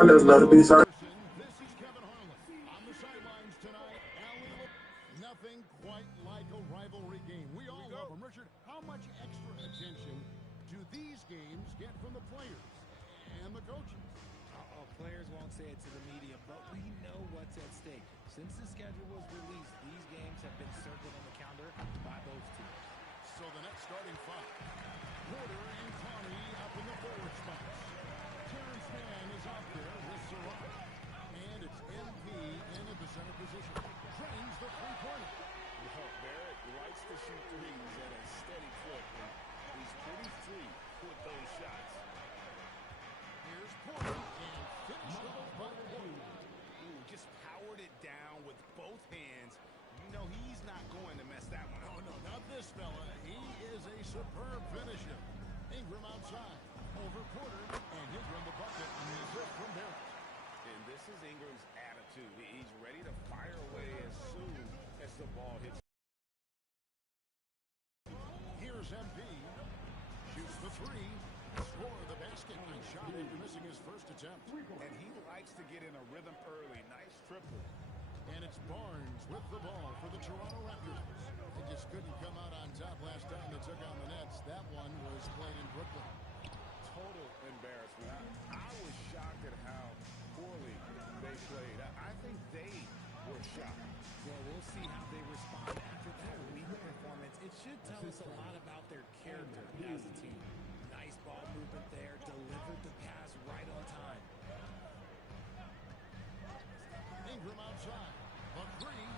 There's another piece. This is Kevin Harlan on the sidelines tonight. Nothing quite like a rivalry game. We all love them. Richard, how much extra attention do these games get from the players and the coaches? Players won't say it to the media, but we know what's at stake. Since the schedule was released, these games have been circled on the calendar by both teams. So the next starting five. Porter and Conley up in the forward spots. Terrence Mann is out there with Sarah. And it's MP in at the center position. Drains the three-pointer. Barrett likes to shoot threes at a steady clip, and he's pretty free with those shots. Here's Porter, and finished off by Porter. Just powered it down with both hands. You know he's not going to mess that one up. Oh, no, not this fella. He is a superb finisher. Ingram outside. Over Porter, and he'll run the bucket. Miss it from Barrett. And this is Ingram's attitude. He's ready to fire away as soon as the ball hits. Here's MP. Shoots the three. Score the basket. Nice shot after missing his first attempt. And he likes to get in a rhythm early. Nice triple. And it's Barnes with the ball for the Toronto Raptors. They just couldn't come out on top last time they took on the Nets. That one was played in Brooklyn. Total embarrassment. I was shocked at how poorly they played. I think they were shocked. Well, we'll see how they respond after that weak performance. It should tell us a lot about their character as a team. Nice ball movement there, delivered the pass right on time. Ingram outside. A three.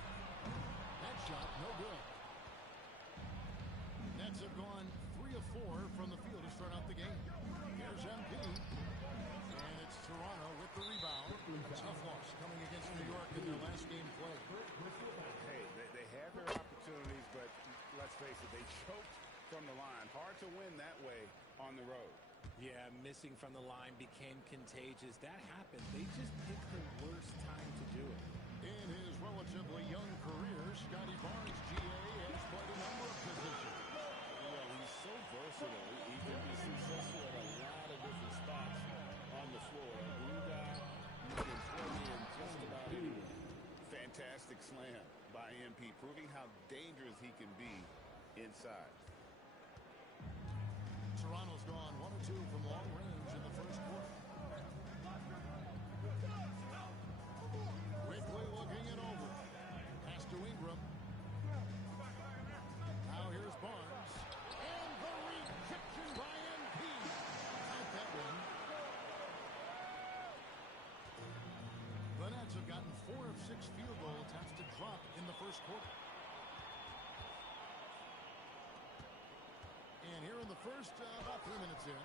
That shot, no good. Nets have gone 3 of 4 from the field to start out the game. Here's MP. And it's Toronto with the rebound. A tough loss coming against New York in their last game played. Hey, they have their opportunities, but let's face it, they choked from the line. Hard to win that way on the road. Yeah, missing from the line became contagious. That happened. They just picked the worst time to do it. In his relatively young career, Scotty Barnes, GA, has played a number of positions. Well, he's so versatile. He can be successful at a lot of different spots on the floor. A blue guy, you can throw in just about anywhere. Fantastic slam by MP, proving how dangerous he can be inside. Toronto's gone 1 of 2 from long range in the first quarter. Quickly looking it over. Pass to Ingram. Now here's Barnes. And the rejection by MP. Count that one. The Nets have gotten 4 of 6 field goal attempts to drop in the first quarter. And here in the first, about 3 minutes in,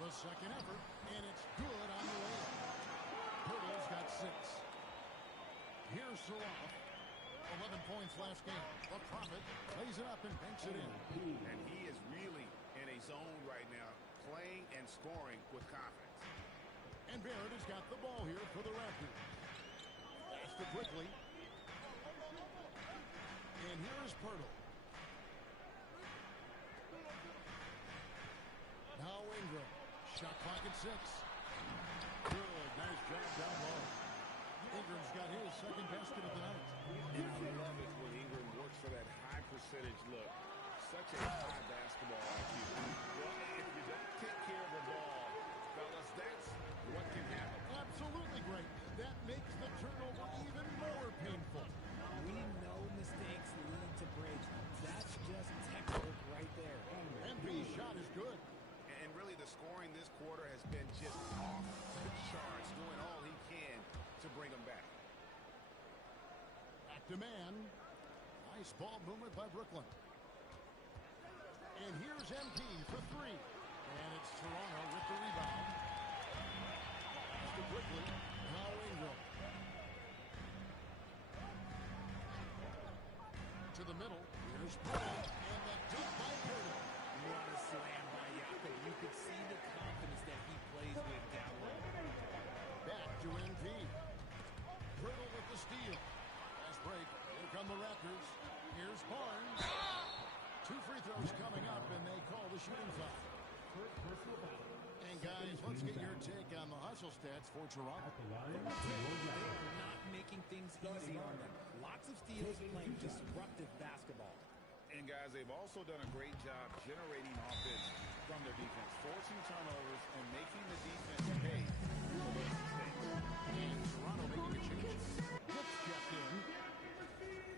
the second effort, and it's good on the way. Pirtle's got 6. Here's Sarah. 11 points last game. The Prophet lays it up and banks it in. And he is really in a zone right now, playing and scoring with confidence. And Barrett has got the ball here for the Raptors. Pass to quickly. And here is Pirtle. Now Ingram. Shot clock at 6. Good. Nice job down low. Ingram's got his second basket of the night. And I love it when Ingram works for that high percentage look. Such a high basketball IQ. Well, if you don't take care of the ball, fellas, that's what can happen. Absolutely great. That makes the turnover even more painful. We know mistakes lead to breaks. That's just textbook right there. MP's shot is good. And really, the scoring this quarter has been just off the charts, doing all he can to bring them back. Back to man. Nice ball movement by Brooklyn. And here's MP for 3. And it's Toronto with the rebound. Pass to quickly. Now Ingram. To the middle. Here's Pirtle. And the dunk by Pirtle. What a slam by Yako. You could see the confidence that he plays with down low. Back to MP. Pirtle with the steal. Nice break. Here come the Raptors. Here's Barnes. 2 free throws coming up, and they call the shooting foul. Personal foul. And guys, let's get your take on the hustle stats for Toronto. They are not making things easy on them. Lots of steals, playing disruptive basketball. And guys, they've also done a great job generating offense from their defense, forcing turnovers and making the defense pay for those mistakes. And Toronto making a change. Gets checked in.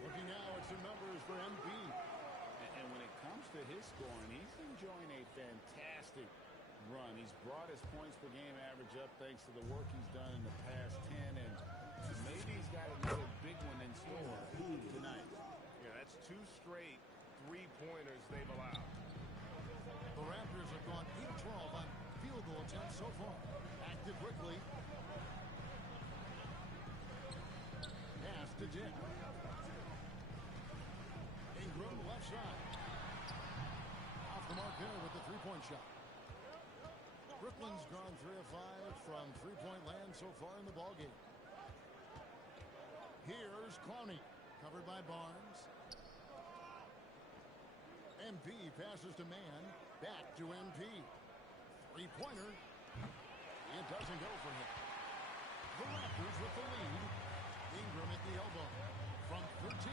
Looking now at some numbers for MP. And when it comes to his scoring, he's enjoying a fantastic run. He's brought his points per game average up thanks to the work he's done in the past 10, and maybe he's got another big one in store tonight. Yeah, that's 2 straight three-pointers they've allowed. The Raptors have gone 8 of 12 on field goal attempts so far. Active quickly. Pass to Dick. Ingram left side. Off the mark there with the three-point shot. Brooklyn's gone 3 of 5 from three-point land so far in the ballgame. Here's Clowney, covered by Barnes. MP passes to man, back to MP. Three-pointer. It doesn't go for him. The Raptors with the lead. Ingram at the elbow. From 13.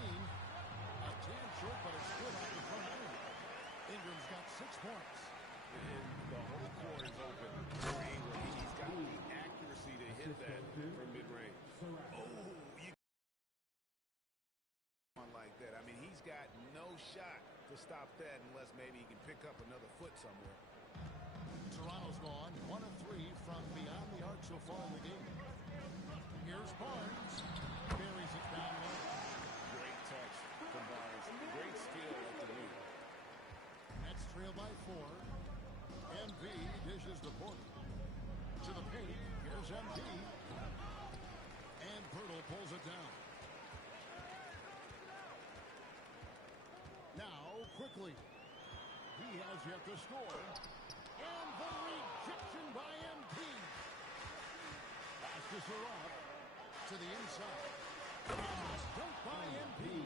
A tad short, but it's still out in front iron. Ingram's got 6 points. And the whole court is open for Ingram. He's got the accuracy to hit that from mid-range. You like that. I mean, he's got no shot to stop that unless maybe he can pick up another foot somewhere. Toronto's gone 1 of 3 from beyond the arc so far in the game. Here's Barnes. Buries it down low. Great touch from Barnes. Great skill at the rim. Nets trail by 4. MP dishes the point. To the paint. Here's MP. And Pirtle pulls it down. Now, quickly. He has yet to score. And the rejection by MP. Pass to Surratt. To the inside. And dunk by MP.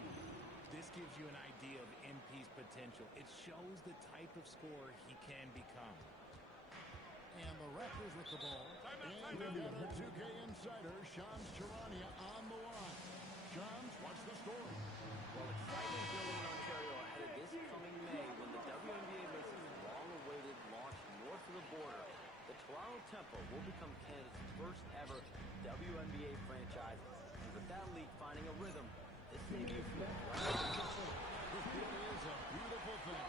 This gives you an idea of MP's potential. It shows the type of scorer he can become. And the Raptors with the ball. And we've got our 2K insider, Shams Charania, on the line. Shams, what's the story? Well, excitement building in Ontario ahead of this coming May when the WNBA makes its long-awaited launch north of the border. The Toronto Tempo will become Canada's first ever WNBA franchise. And with that league finding a rhythm, this stadium feels right. It is a beautiful thing.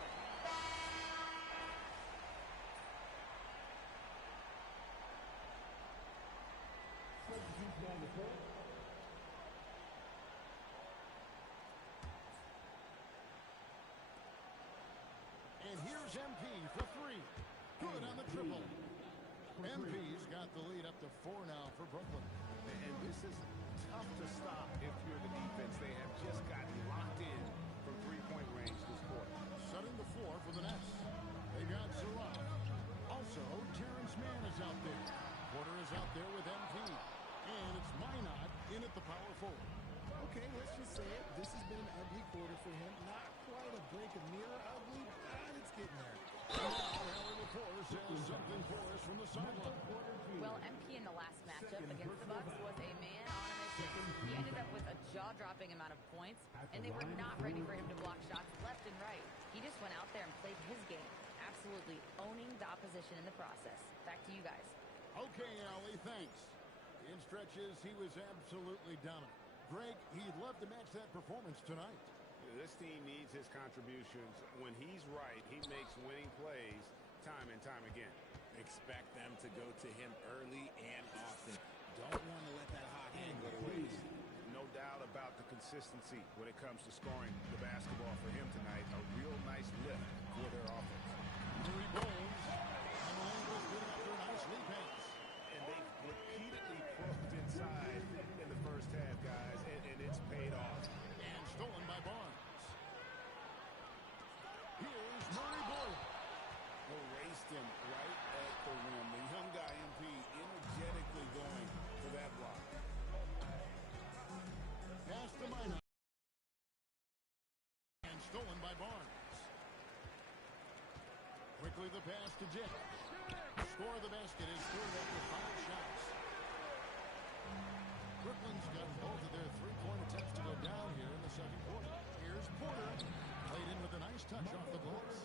And here's MP for 3. Good on the triple. MP's got the lead up to 4 now for Brooklyn. And this is tough to stop if you're the defense. They have just gotten locked in from three-point range this quarter. Setting the floor for the Nets. They got Surratt. Also, Terrence Mann is out there. Porter is out there with MP. And it's Minot in at the power forward. Okay, let's just say it. This has been an ugly quarter for him. Not quite a break of mirror ugly, but it's getting there. Now, Hallie LaForce says something for us from the sideline. Well, MP in the last matchup against the Bucks was a man on a mission. He ended up with a jaw-dropping amount of points, and they were not ready for him to block shots left and right. He just went out there and played his game, absolutely owning the opposition in the process. Back to you guys. Okay, Allie, thanks. In stretches, he was absolutely dominant. Greg, he'd love to match that performance tonight. This team needs his contributions. When he's right, he makes winning plays time and time again. Expect them to go to him early and often. Don't want to let that hot hand go to waste. No doubt about the consistency when it comes to scoring the basketball for him tonight. A real nice lift for their offense. Marie Bowles. And Langlis getting after a nice lead pass. And they've repeatedly probed inside in the first half, guys, and it's paid off. And stolen by Barnes. Here's Murray Boyle. Erased him right at the rim. The young guy, MP, energetically going for that block. Pass to Minot. And stolen by Barnes. Quickly the pass to Dick. Score the basket is third after 5 shots. Brooklyn's got both of their three-point attempts to go down here in the second quarter. Here's Porter. Played in with a nice touch off the glass.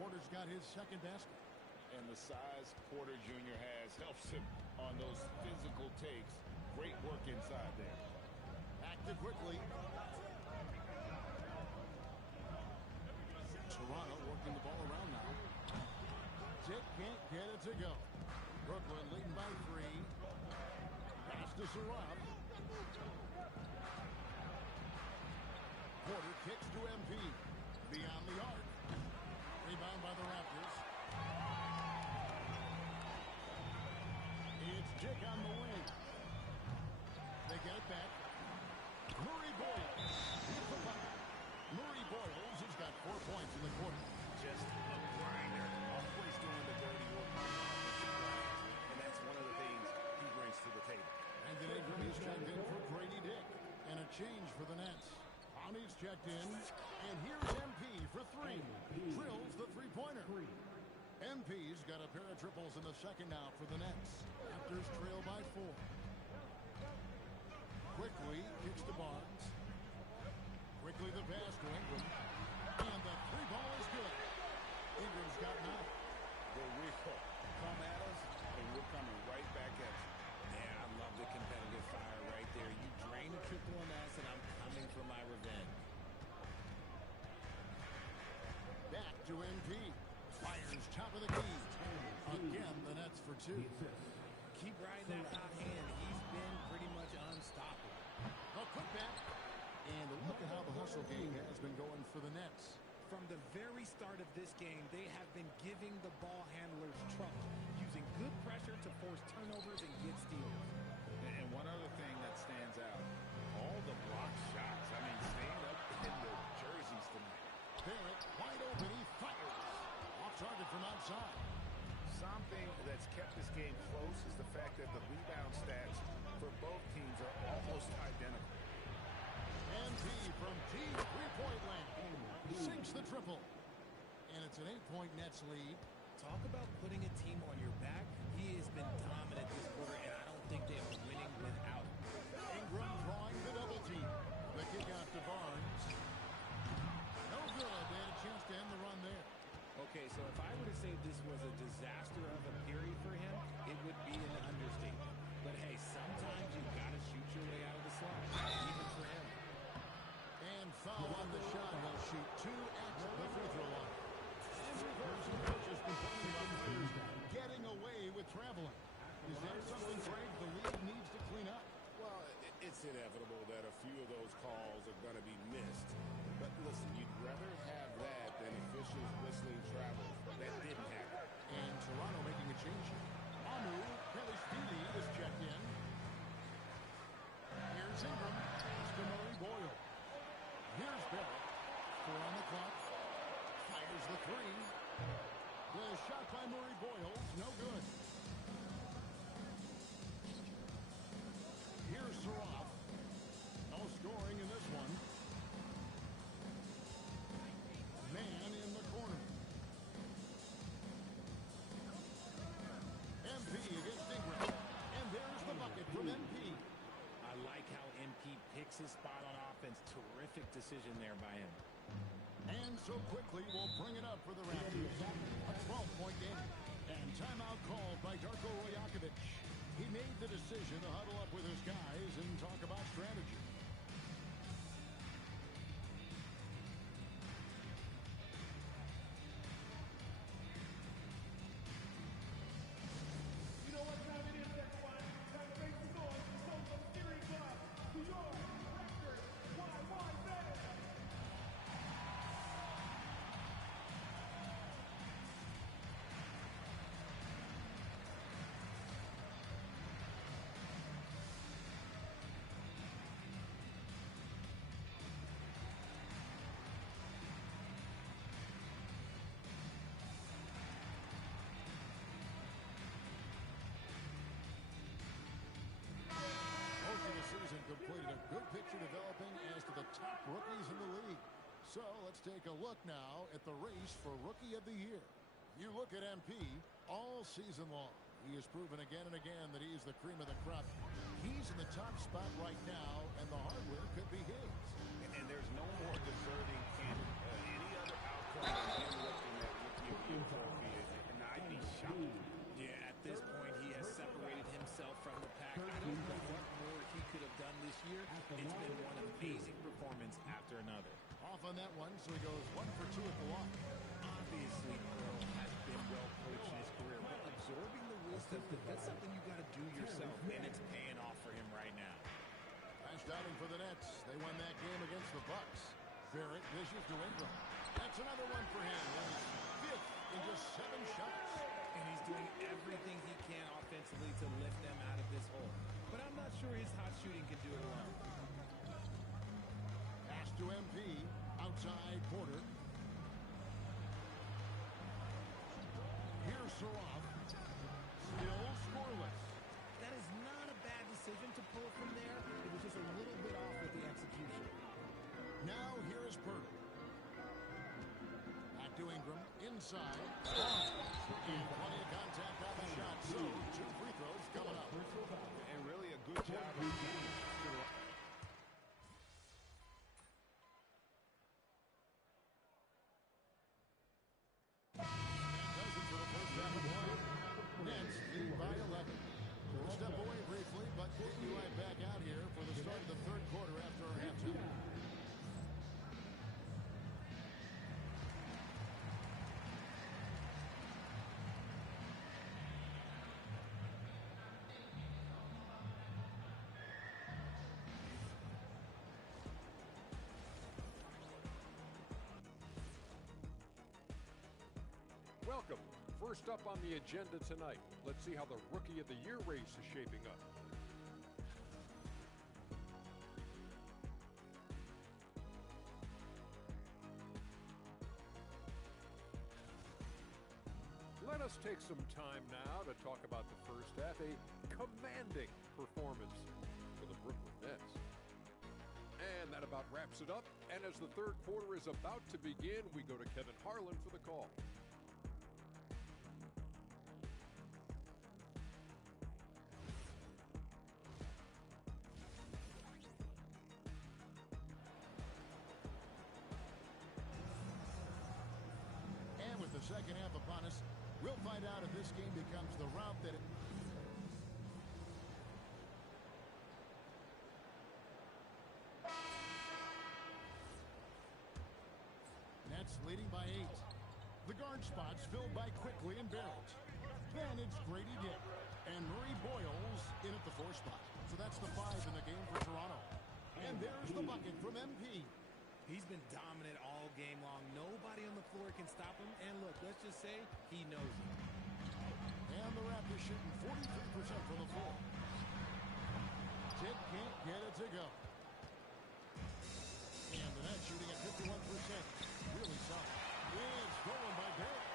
Porter's got his second basket. And the size Porter Jr. has helps him on those physical takes. Great work inside there. Back to quickly. Toronto working the ball around now. Tick can't get it to go. Brooklyn leading by 3. Pass to Sarab. Porter kicks to MP. Beyond the arc. Rebound by the Raptors. It's Dick on the wing. They get it back. Murray Boyles. Hits the bucket. Murray Boyles has got 4 points in the quarter. Just a grinder. Always doing the dirty work on the offensive glass. And that's one of the things he brings to the table. And then Ingram is checked in for Grady Dick. And a change for the Nets. Powney's checked in. And here's MP for 3. Drills the three-pointer. MP's got a pair of triples in the second now for the Nets. Raptors trail by 4. Quickly kicks to Barnes. Quickly the pass to Ingram. And the three ball is good. Ingram's got 9. The recall. Come at us, and we're coming right back at you. Yeah, I love the competitive fire right there. You drain a triple on us, and I'm coming for my revenge. Back to MP. Fires top of the key. Again, the Nets for 2. Keep riding that hot hand. He's been pretty much unstoppable. A quick back. And look at how the hustle game has been going for the Nets. From the very start of this game, they have been giving the ball handlers trouble, using good pressure to force turnovers and get steals. And one other thing that stands out, all the block shots. I mean, staying up in the jerseys tonight. Barrett wide open. He fires. Off target from outside. Something that's kept this game close is the fact that the rebound stats for both teams are almost identical. MP from deep three-point land. Sinks the triple. And it's an 8-point Nets lead. Talk about putting a team on your back. He has been dominant this quarter, and I don't think they are winning without him. Ingram drawing the double team. The kick out to Barnes. No good. They had a chance to end the run there. Okay, so if I were to say this was a disaster of a period for him, it would be an understatement. But hey, sometimes you've got to shoot your way out of the slump, even for him. And foul on the shot. He'll shoot 2 at the free throw line. Every person coaches complaining about players getting away with traveling. Is there something, Greg, the league needs to clean up? Well, it's inevitable that a few of those calls are going to be missed. But listen, you'd rather have that than officials whistling travels. That didn't happen. And Toronto making a change here. Mamu Kelly-Speedy is checked in. Here's Ingram. Pass to Murray Boyle. Here's Barrett. 4 on the clock. Fires the 3. The shot by Murray Boyles. No good. Here's Sarab. No scoring in this one. Man in the corner. MP against Ingram. And there's the bucket from MP. I like how MP picks his spot on offense. Terrific decision there by him. And so quickly we'll bring it up for the Raptors. A 12-point game. And timeout called by Darko Rajakovic. He made the decision to huddle up with his guys and talk about strategy. You know what time it is, everyone? Time to make some noise for Social Theory Club. New York, record, why, better? Most of the season completed, a good picture developing as to the top rookies in the league. So let's take a look now at the race for Rookie of the Year. You look at MP, All season long, he has proven again and again that he's the cream of the crop. He's in the top spot right now, and the hardware could be his. And there's no more deserving candidate. Any other outcome than him lifting that Rookie of the Year trophy, and I'd be shocked. Yeah, at this point, he has separated himself from the pack. I don't know what more he could have done this year. It's been one amazing performance after another. Off on that one, so he goes 1 for 2 at the line. Obviously, Earl has been well coached in his career, but absorbing the wisdom, that's something you got to do yourself, and it's paying off for him right now. Last outing for the Nets. They won that game against the Bucks. Barrett dishes to Ingram. That's another one for him. His fifth in just 7 shots. And he's doing everything he can offensively to lift them out of this hole. But I'm not sure his hot shooting can do it alone. Pass to MP. Outside Porter. Here's Saroff. Still scoreless. That is not a bad decision to pull from there. It was just a little bit off with the execution. Now here is Porter. Back to Ingram. Inside. And plenty of contact on the shot. So 2 free throws coming up. And really a good job of getting to the Nets lead by 11. We'll step away briefly, but we'll be right back out here for the start of the third quarter after our halftime. Welcome. First up on the agenda tonight, let's see how the Rookie of the Year race is shaping up. Let us take some time now to talk about the first half, a commanding performance for the Brooklyn Nets. And that about wraps it up. And as the third quarter is about to begin, we go to Kevin Harlan for the call. The second half upon us. We'll find out if this game becomes the route that it... Nets leading by 8. The guard spots filled by Quickly and Barrett. Then it's Grady Dick and Murray Boyles in at the 4 spot. So that's the 5 in the game for Toronto. And there's the bucket from MP. He's been dominant all game long. Nobody on the floor can stop him. And look, let's just say he knows it. And the Raptors shooting 43% from the floor. Tick can't get it to go. And the Nets shooting at 51%. Really solid. It's stolen by Barrett.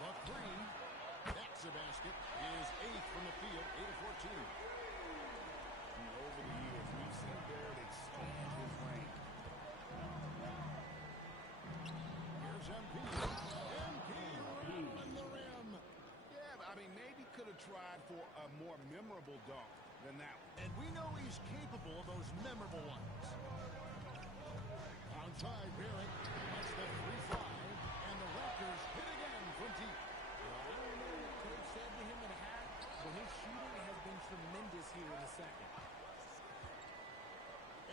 The 3. That's a basket. Is 8th from the field. 8 of 14. And over the years, we've seen Barrett expand his range. Here's MP. MP rattling the rim. Yeah, I mean, maybe could have tried for a more memorable dunk than that one. And we know he's capable of those memorable ones. Outside Barrett. That's the 3 fly. And the Raptors hit again from deep. Well, I don't know what Coach said to him at half, but his shooting has been tremendous here in the second.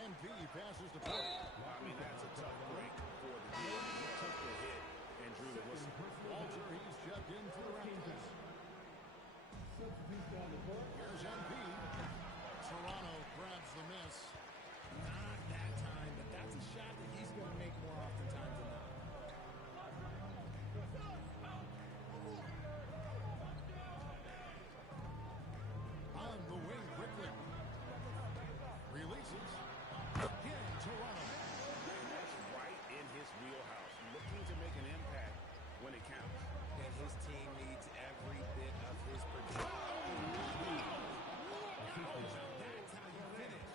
MP passes to Porter. Well, I mean, that's a tough break for the game. He took the hit and drew the whistle. Walter, he's checked in for the Raptors. Here's MP. Toronto grabs the miss. Not that time, but that's a shot that he's going to make more oftentimes than not. On the wing quickly. Releases. Again, Toronto. That's right in his wheelhouse. Looking to make an impact when it counts. And his team needs every bit of his production. That's how you finish.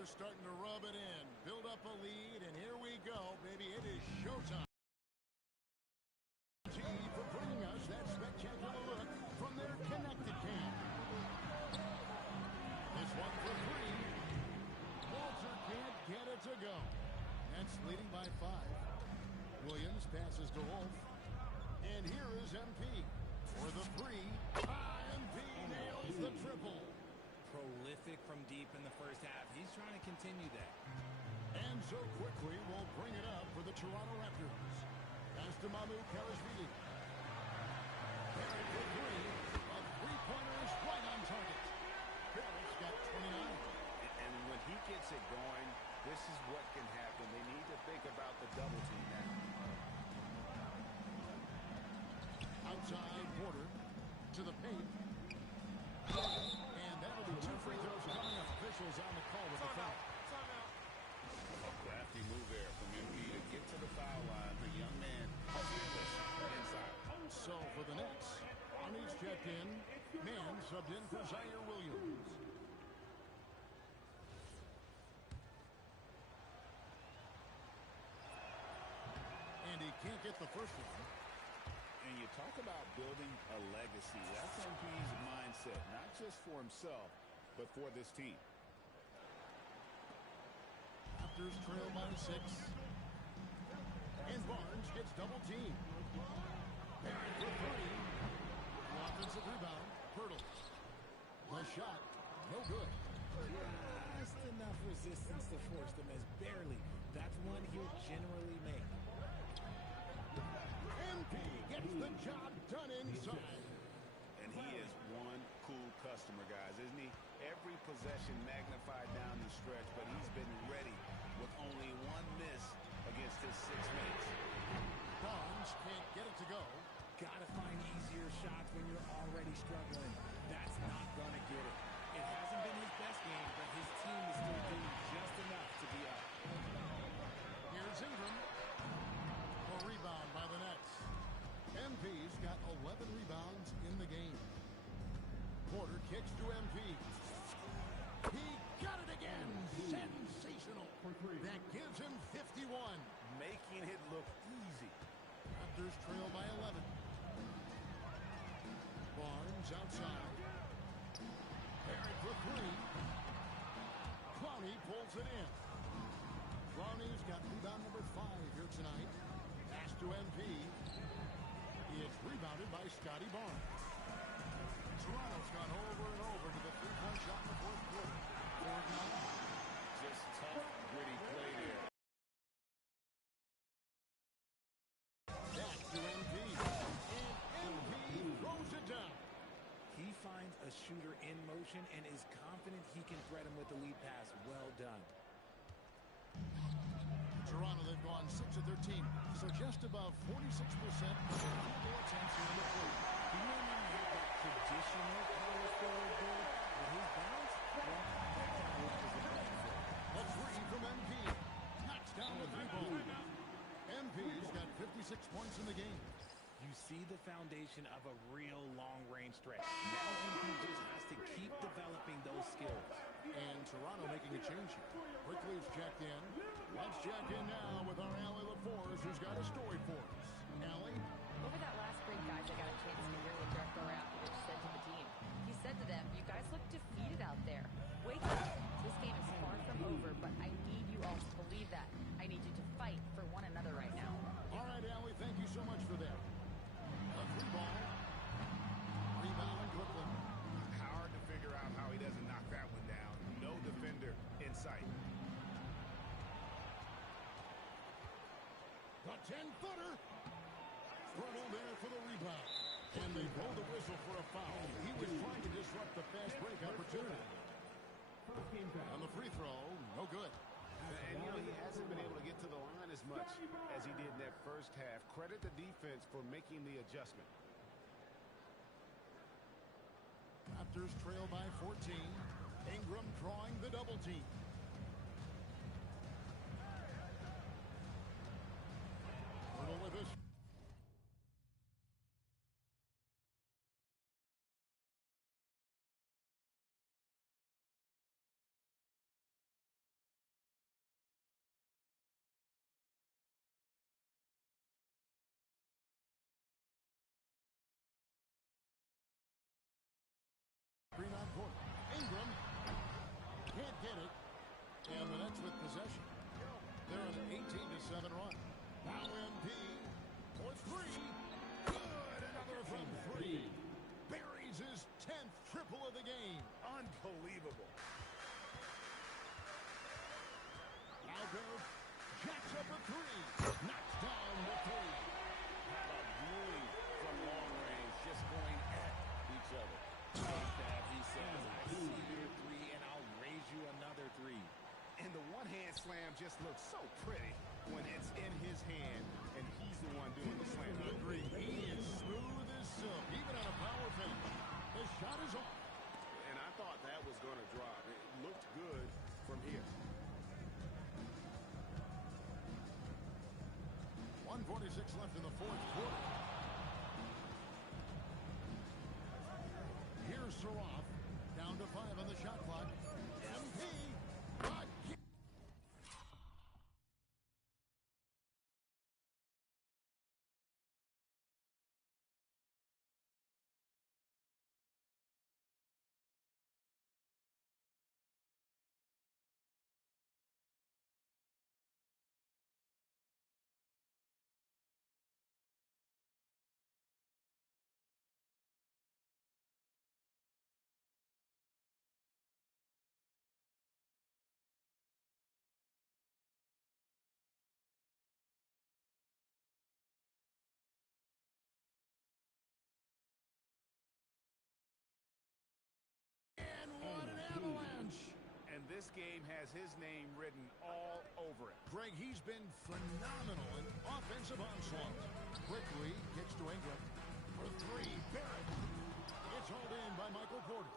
they're starting to rub it in. Build up a lead, and here we go, baby. It is showtime. For bringing us that spectacular look from their connected cam. This one for three. Walter can't get it to go. That's leading by 5. Williams passes to Wolf. And here is MP for the 3. MP nails the triple. Prolific from deep in the first half. He's trying to continue that. And so quickly will bring it up for the Toronto Raptors. Pass to Mamu Karashvili. Carried for 3. A three-pointer is right on target. Barrett's got 29. And when he gets it going, this is what can happen. They need to think about the double team now. Outside Porter to the paint. And that'll be 2 free throws coming up. Officials on the call with the foul. A crafty move there from MP to get to the foul line. The young man fearless inside. So for the Nets, Arnie's checked in. Man subbed in for Zaire Williams. And he can't get the first one. And you talk about building a legacy. That's MP's mindset, not just for himself, but for this team. Raptors trail by 6. And Barnes gets double teamed. Barrett for 3. The offensive rebound. Pirtle. The shot. No good. Just enough resistance to force them as barely. That's one he'll generally make. MP gets the job done inside. And he is one cool customer, guys, isn't he? Every possession magnified down the stretch, but he's been ready with only one miss against his 6 mates. Barnes can't get it to go. Gotta find easier shots when you're already struggling. That's not gonna get it. It hasn't been his best game, but his team is still doing just enough to be up. Here's Ingram. A rebound by the Nets. MP's got 11 rebounds in the game. Porter kicks to MP. He got it again. Sensational. That gives him 51. Making it look easy. Raptors trail by 11. Barnes outside. Barrett for 3. Clowney pulls it in. Clowney's got rebound number 5 here tonight. Pass to MP. It's rebounded by Scotty Barnes. Toronto's gone over and over to the 3-point shot in the fourth quarter. 4-9. Just tough, gritty play there. Back to MP. And MP throws it down. He finds a shooter in motion and is confident he can thread him with the lead pass. Well done. Toronto, they've gone 6 of 13, so just above 46% of their field goal attempts in the play. He may not have that traditional power forward build, but his bounce, well, that kind of levels the playing field. A 3 from MP. Knocks down the 3-ball. MP's got 56 points in the game. You see the foundation of a real long-range stretch. Now MP just has to keep developing those skills. And Toronto making a change here. Quickly is checked in. Let's check in now with our Allie LaForce, who's got a story for us. Allie? Over that last break, guys, I got a chance to hear what Dirk Rapovich said to the team. He said to them, you guys look defeated out there. Wake up. This game is far from over, but I need you all to believe that. I need you to fight for one another right now. All right, Allie, thank you so much for that. A 3-ball. Rebound, Brooklyn. Hard to figure out how he doesn't knock that one down. No defender in sight. The 10-footer. Fertile there for the rebound. And they blow the whistle for a foul. He was trying to disrupt the fast break opportunity. On the free throw, no good. And, you know, he hasn't been able to get to the line as much as he did in that first half. Credit the defense for making the adjustment. Raptors trail by 14. Ingram drawing the double team. Fertile with us. with possession. They're on an 18-7 run. Now MP for three. Good. Another from three. Buries his 10th triple of the game. Unbelievable. Albert jacks up a three. Knocks down the three. How about viewing from long range, just going at each other. Take that, he says. I see your three, and I'll raise you another three. And the one-hand slam just looks so pretty when it's in his hand, and he's the one doing the slam. Agree. He is smooth as silk, even on a power finish. The shot is off. And I thought that was going to drop. It looked good from here. 1:46 left in the fourth quarter. Here's Saroff. Down to 5 on the shot clock. MP. And this game has his name written all over it. Greg, he's been phenomenal in offensive onslaught. Quickly kicks to Ingram for three. Barrett. It's hauled in by Michael Porter.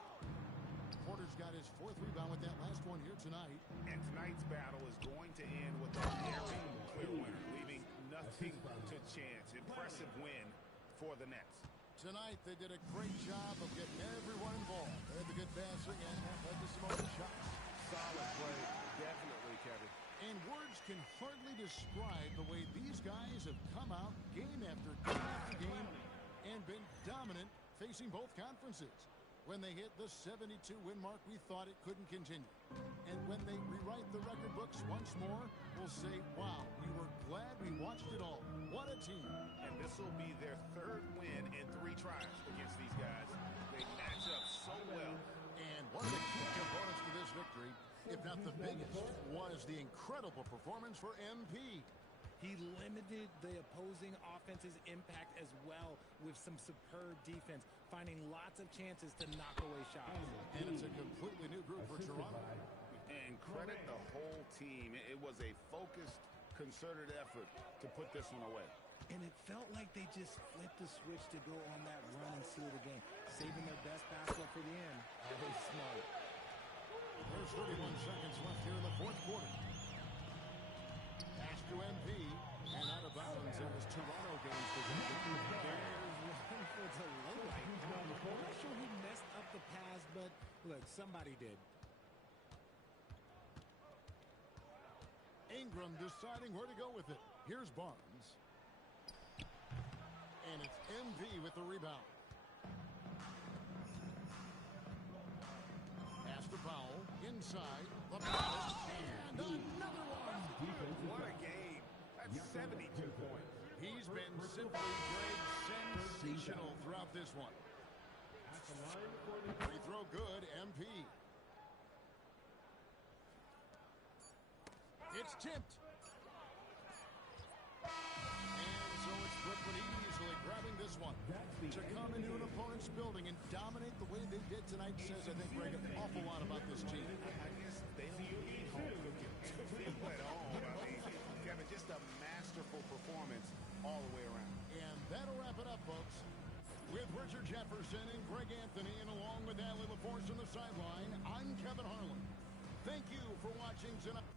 Porter's got his 4th rebound with that last one here tonight. And tonight's battle is going to end with a very clear winner, leaving nothing to chance. Impressive win for the Nets. Tonight, they did a great job of getting everyone involved. They had the good passing and led to some open shots. Solid play, definitely, Kevin. And words can hardly describe the way these guys have come out game after game and been dominant facing both conferences. When they hit the 72-win mark, we thought it couldn't continue. And when they rewrite the record books once more, we'll say, wow, we were glad we watched it all. What a team. And this will be their 3rd win in 3 tries against these guys. They match up so well. And one of the key components to this victory, if not the biggest, was the incredible performance for MP. He limited the opposing offense's impact as well with some superb defense, finding lots of chances to knock away shots. And it's a completely new group for Toronto. And credit the whole team. It was a focused, concerted effort to put this one away. And it felt like they just flipped the switch to go on that run and seal the game, saving their best basketball for the end. Very smart. There's 31 seconds left here in the fourth quarter. Pass to MP, and out of bounds as Toronto gains possession. There's one for delay. I'm not sure who messed up the pass, but look, somebody did. Ingram deciding where to go with it. Here's Barnes. And it's MV with the rebound. Pass to Powell. Inside. And another one. What a game. That's 72 points. He's been simply Greg sensational throughout this one. Free throw good, MP. It's tipped. And so it's Brooklyn easily grabbing this one. To come into an opponent's building and dominate the way they did tonight says, I think, Greg, an awful lot about this team. I guess they don't need home cooking to feel at home. I mean, Kevin, just a masterful performance all the way around. And that'll wrap it up, folks. With Richard Jefferson and Greg Anthony, and along with Allie LaForce on the sideline, I'm Kevin Harlan. Thank you for watching tonight.